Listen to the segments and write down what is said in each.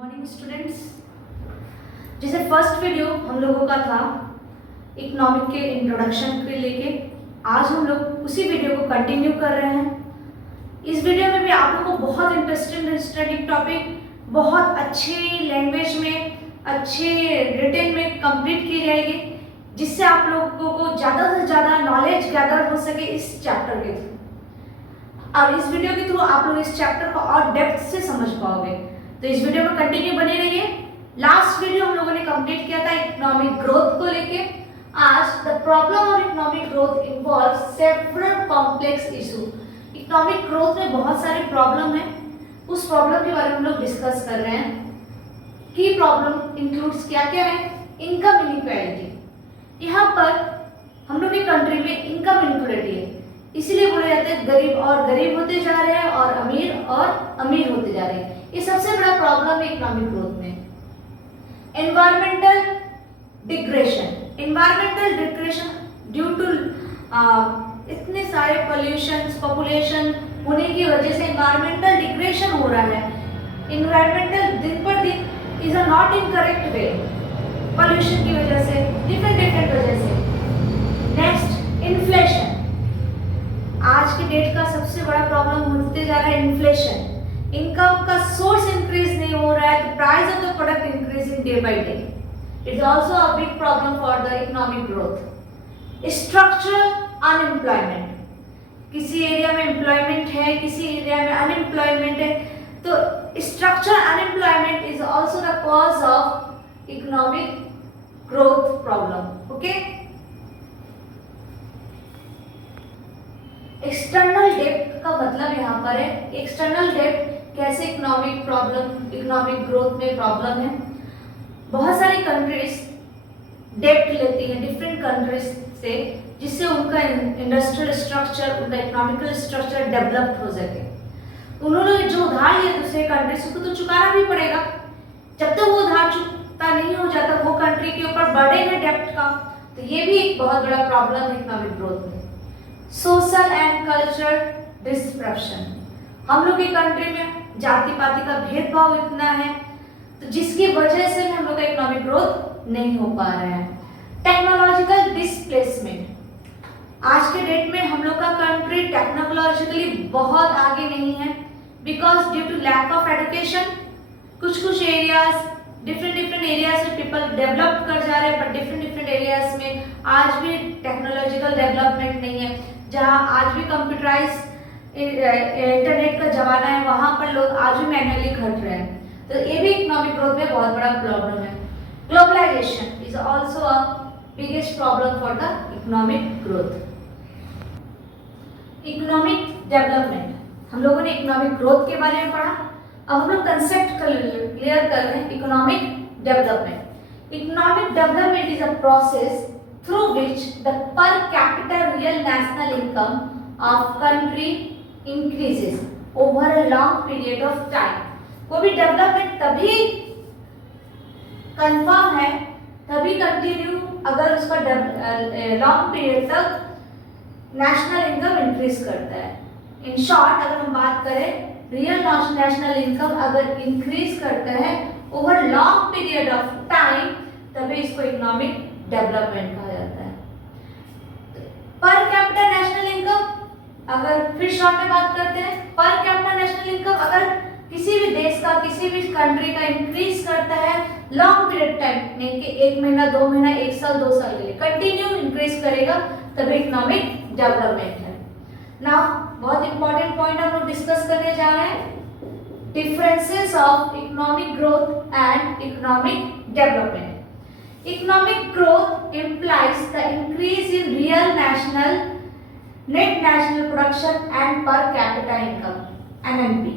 Morning students. जैसे first video हम लोगों का था इकोनॉमिक के इंट्रोडक्शन के लेके, आज हम लोग उसी वीडियो को कंटिन्यू कर रहे हैं। इस वीडियो में भी आप लोगों को बहुत इंटरेस्टिंग स्टडी टॉपिक बहुत अच्छे लैंग्वेज में, अच्छे रिटन में कंप्लीट की जाएगी, जिससे आप लोगों को ज़्यादा से ज़्यादा नॉलेज गैदर हो सके इस चैप्टर के थ्रू। और इस वीडियो के थ्रू आप लोग इस चैप्टर को और डेप्थ से समझ पाओगे, तो इस वीडियो में कंटिन्यू बने रहिए। लास्ट वीडियो हम लोगों ने कंप्लीट किया था इकोनॉमिक ग्रोथ को लेके। आज the problem of economic growth involve several complex issue. Economic growth में बहुत सारे प्रॉब्लम है, उस प्रॉब्लम के बारे में हम लोग डिस्कस कर रहे हैं। की प्रॉब्लम इंक्लूड्स क्या क्या है? Income inequality. यहाँ पर हम लोग की कंट्री में इनकम इनइक्वालिटी है, इसीलिए बोले जाते हैं गरीब और गरीब होते जा रहे हैं और अमीर होते जा रहे हैं। ये सबसे बड़ा प्रॉब्लम है इकोनॉमिक ग्रोथ में। एनवायरमेंटल डिग्रेशन ड्यू टू इतने सारे पॉल्यूशन, पॉपुलेशन होने की वजह से एनवायरमेंटल डिग्रेशन हो रहा है। एनवायरमेंटल दिन पर दिन is a not in correct way, pollution की वजह से, डिफरेंट वजह से। Next, inflation. आज के डेट का सबसे बड़ा प्रॉब्लम होते जा रहा है इन्फ्लेशन। इनकम का सोर्स इंक्रीज नहीं हो रहा है, price of the product increasing day by day. It's also a big problem for the economic growth. Structural unemployment, किसी एरिया में एम्प्लॉयमेंट है, किसी एरिया में अनएम्प्लॉयमेंट है, तो structural unemployment is also the cause of economic growth problem. Okay, external डेब्ट का मतलब यहाँ पर है, एक्सटर्नल डेब्ट कैसे इकोनॉमिक ग्रोथ में प्रॉब्लम है। बहुत सारी कंट्रीज डेब्ट लेती हैं डिफरेंट कंट्रीज से, जिससे उनका इंडस्ट्रियल स्ट्रक्चर, उनका इकोनॉमिकल स्ट्रक्चर डेवलप हो सके। उन्होंने जो उधार लिया दूसरे कंट्री से, उसको तो चुकाना भी पड़ेगा। जब तक वो उधार चुकता नहीं हो जाता, वो कंट्री के ऊपर बर्डन है डेब्ट का, तो ये भी एक बहुत बड़ा प्रॉब्लम है इकोनॉमिक ग्रोथ में। सोशल एंड कल्चरल डिस्ट्रप्शन, हम लोग की कंट्री में जाति पाति का भेदभाव इतना है, तो जिसकी वजह से हम लोग का इकोनॉमिक ग्रोथ नहीं हो पा रहा है। टेक्नोलॉजिकल डिस्प्लेसमेंट, आज के डेट में हम लोग का कंट्री टेक्नोलॉजिकली बहुत आगे नहीं है, because due to lack of education. कुछ एरियाज, डिफरेंट एरियाज में पीपल डेवलप कर जा रहे हैं, पर डिफरेंट एरियाज में आज भी टेक्नोलॉजिकल डेवलपमेंट नहीं है। जहाँ आज भी कंप्यूटराइज इंटरनेट का जमाना है, वहाँ पर लोग आज भी मैनुअली खट रहे हैं, तो ये भी इकोनॉमिक ग्रोथ में बहुत बड़ा प्रॉब्लम है। Globalization is also a biggest problem for the economic growth. Economic development, हम लोगों ने इकोनॉमिक ग्रोथ के बारे में पढ़ा, अब हम लोग कंसेप्ट क्लियर कर रहे हैं। Economic development, economic development is a process through which the per capita real national income of country increases over a long period of time। कोई भी डेवलपमेंट तभी कंफर्म है, तभी कंटिन्यू, अगर उसका लॉन्ग पीरियड तक नेशनल इनकम इंक्रीज करता है। इन शॉर्ट, अगर हम बात करें, रियल नेशनल इनकम अगर इंक्रीज करता है over long period of time, तभी इसको इकोनॉमिक डेवलपमेंट कहा जाता है। पर कैपिटा नेशनल इनकम, अगर फिर शॉर्ट में बात करते हैं, पर कैपिटा नेशनल इनकम अगर किसी भी देश का, किसी भी कंट्री का इंक्रीज करता है लॉन्ग पीरियड टाइम, नहीं कि 1 महीना 2 महीना 1 साल 2 साल के लिए कंटिन्यू इंक्रीज करेगा, तभी इकोनॉमिक डेवलपमेंट है। नाउ बहुत इंपॉर्टेंट पॉइंट हम लोग डिस्कस करने जा रहे हैं, differences of economic growth and economic development. Economic growth implies the increase in real net national production and per capita income (NNP).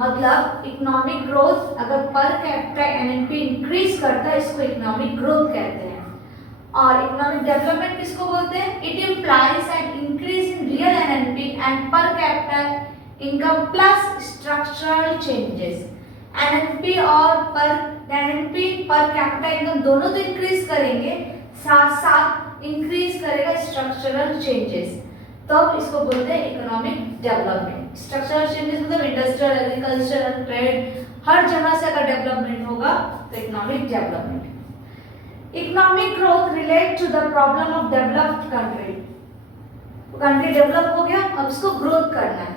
मतलब इकोनॉमिक ग्रोथ अगर पर कैपिटा NNP इंक्रीज करता है, इसको इकोनॉमिक ग्रोथ कहते हैं। और इकोनॉमिक डेवलपमेंट किसको बोलते हैं? It implies an increase in real NNP and per capita income plus structural changes. NNP और NNP पर कैपिटा इनकम दोनों तो इंक्रीज करेंगे, साथ साथ इंक्रीज करेगा स्ट्रक्चरल चेंजेस, तब इसको बोलते हैं इकोनॉमिक डेवलपमेंट। स्ट्रक्चरल चेंजेस मतलब इंडस्ट्रियल, एग्रीकल्चर, ट्रेड, हर जगह से अगर डेवलपमेंट होगा तो economic development. Economic growth relate to the problem of developed country. Country develop हो गया, अब उसको ग्रोथ करना है।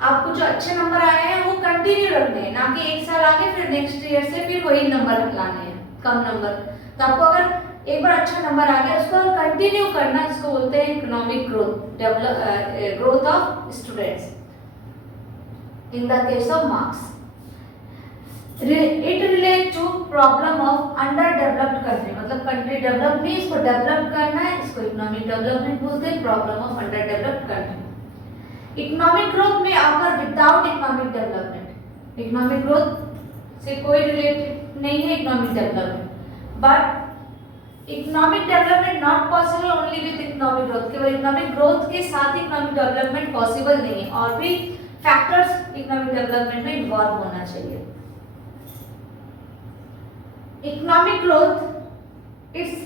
आपको जो अच्छे नंबर आए हैं वो कंटिन्यू रखने हैं, ना कि एक साल आगे फिर नेक्स्ट ईयर से फिर वही नंबर लाने हैं, कम नंबर। तो आपको अगर एक बार अच्छा नंबर आ गया उसको कंटिन्यू करना, इसको बोलते हैं economic growth, growth of students in the case of marks. It relate to problem of under developed country, मतलब कंट्री डेवलप नहीं, इसको डेवलप करना है, इसको इकोनॉमिक डेवलपमेंट बोलते हैं, problem of under developed country. Economic growth में आकर without economic development, economic growth से कोई रिलेटेड नहीं है economic development, but economic development not possible only with economic growth. केवल इकोनॉमिक ग्रोथ के साथ इकोनॉमिक डेवलपमेंट पॉसिबल नहीं है, और भी फैक्टर्स इकोनॉमिक डेवलपमेंट में इन्वॉल्व होना चाहिए। Economic growth, its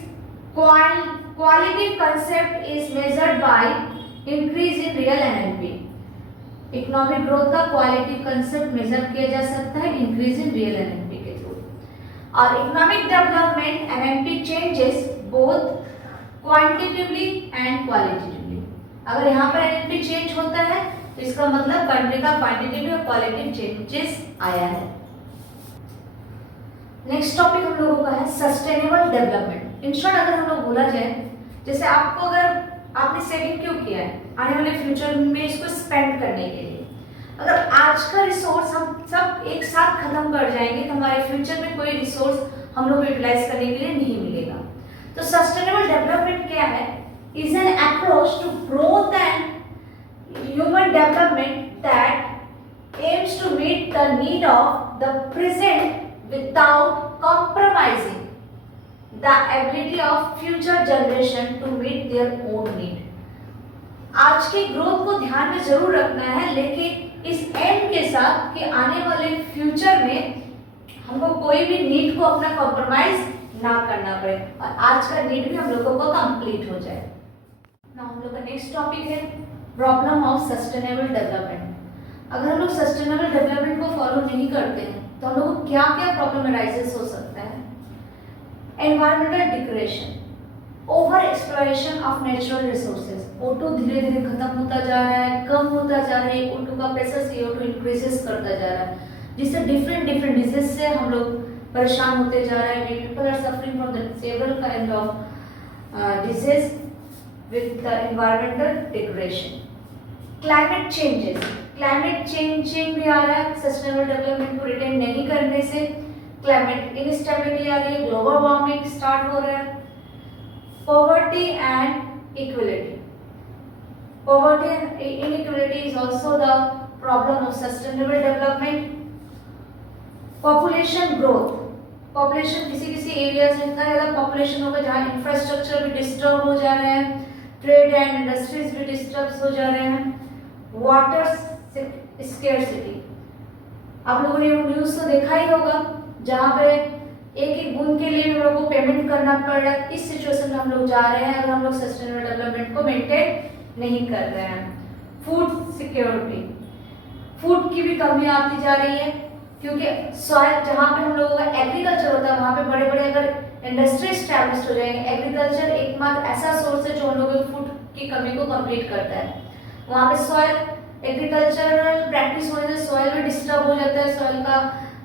qualitative concept is measured by increase in real NNP। Economic growth का क्वालिटिव कंसेप्ट मेजर किया जा सकता है इंक्रीज इन रियल एनएनपी के थ्रू। और economic development NNP changes both quantitatively and qualitatively. अगर यहाँ पर एनएनपी चेंज होता है तो इसका मतलब कंट्री का क्वांटिटेटिव और क्वालिटेटिव चेंजेस आया है। नेक्स्ट टॉपिक हम लोगों का है सस्टेनेबल डेवलपमेंट। इन शॉर्ट अगर हम लोग बोला जाए, जैसे आपको अगर आपने सेविंग क्यों किया है आने वाले फ्यूचर में इसको स्पेंड करने के लिए, अगर आज का रिसोर्स हम सब एक साथ खत्म कर जाएंगे तो हमारे फ्यूचर में कोई रिसोर्स हम लोग यूटिलाइज करने के लिए नहीं मिलेगा। तो सस्टेनेबल डेवलपमेंट क्या है? Is an approach to growth and human development that aims to meet the need of the present without compromising the ability of future generation to meet their own need। आज के growth को ध्यान में जरूर रखना है, लेकिन इस एंड के साथ कि आने वाले फ्यूचर में हमको कोई भी नीड को अपना कॉम्प्रोमाइज ना करना पड़े और आज का नीड भी हम लोगों को कंप्लीट हो जाए। ना हम लोग का नेक्स्ट टॉपिक है प्रॉब्लम ऑफ सस्टेनेबल डेवलपमेंट। अगर हम लोग सस्टेनेबल डेवलपमेंट को फॉलो नहीं करते हैं तो हम लोग को क्या क्या प्रॉब्लम अराइजेस हो सकता है? Environmental degradation, over exploitation of natural resources. O2 धीरे धीरे खत्म होता जा रहा है, कम होता जा रहा है, O2 का प्रेशर CO2 इंक्रीजेस करता जा रहा है, जिससे डिफरेंट डिजीज से हम लोग परेशान होते जा रहे हैं। People are suffering from the several kind of disease with the environmental degradation. Climate changes, climate changing भी आ रहा है, सस्टेनेबल डेवलपमेंट को रिटेन नहीं करने से क्लाइमेट इनस्टेबिलिटी आ रही है, ग्लोबल वार्मिंग स्टार्ट हो रहा है। Poverty and equality, poverty and inequality is also the problem of sustainable development. Population growth, population किसी एरियाज में इतना ज्यादा पॉपुलेशन होगा जहाँ इंफ्रास्ट्रक्चर भी डिस्टर्ब हो जा रहे हैं, ट्रेड एंड इंडस्ट्रीज भी डिस्टर्ब हो जा रहे हैं। वाटर स्केर्सिटी, आप लोगों ने न्यूज़ तो देखा ही होगा जहाँ पे एक बूंद के लिए हम लोगों को पेमेंट करना पड़ रहा है। इस सिचुएशन में हम लोग जा रहे हैं अगर हम लोग सस्टेनेबल डेवलपमेंट को मेंटेन नहीं कर रहे हैं। फूड सिक्योरिटी, फूड की भी कमी आती जा रही है क्योंकि सॉइल जहाँ पे हम लोगों का एग्रीकल्चर होता है वहाँ पे बड़े बड़े अगर इंडस्ट्री स्टैब्लिश हो जाएंगे, एग्रीकल्चर एकमात्र ऐसा सोर्स है जो हम लोगों के फूड की कमी को कंप्लीट करता है। वहाँ पे सॉइल एग्रीकल्चरल प्रैक्टिस होने से सॉइल भी डिस्टर्ब हो जाता है, सॉइल का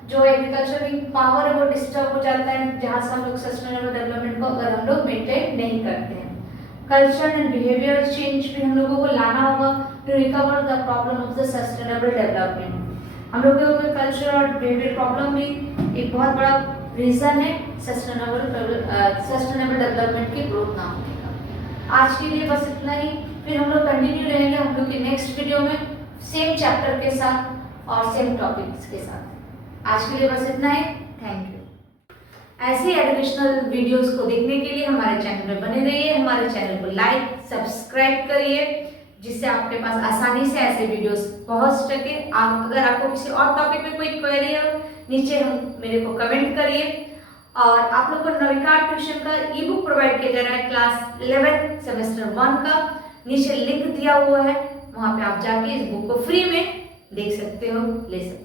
जो एग्रीकल्चर की पावर है वो डिस्टर्ब हो जाता है, जहाँ से हम लोग सस्टेनेबल डेवलपमेंट को अगर हम लोग मेंटेन नहीं करते हैं। कल्चर एंड बिहेवियर चेंज भी हम लोगों को लाना होगा to recover the problem of the sustainable development. हम लोगों के कल्चर और बिहेवियर प्रॉब्लम भी एक बहुत बड़ा रीजन है सस्टेनेबल डेवलपमेंट की ग्रोथ ना होने का। आज के लिए बस इतना ही, फिर हम लोग कंटिन्यू रहेंगे हम लोग की नेक्स्ट वीडियो में सेम चैप्टर के साथ और सेम टॉपिक्स के साथ। आज के लिए बस इतना ही, थैंक यू। ऐसे एजुकेशनल वीडियोस को देखने के लिए हमारे चैनल में बने रहिए, हमारे चैनल को लाइक सब्सक्राइब करिए जिससे आपके पास आसानी से ऐसे वीडियोस पहुंच सके। अगर आपको किसी और टॉपिक में कोई क्वेरी हो नीचे मेरे को कमेंट करिए। और आप लोग को नविका ट्यूशन का ई बुक प्रोवाइड किया जा रहा है क्लास 11 सेमेस्टर 1 का, नीचे लिंक दिया हुआ है, वहां पे आप जाके इस बुक को फ्री में देख सकते हो, ले सकते हो।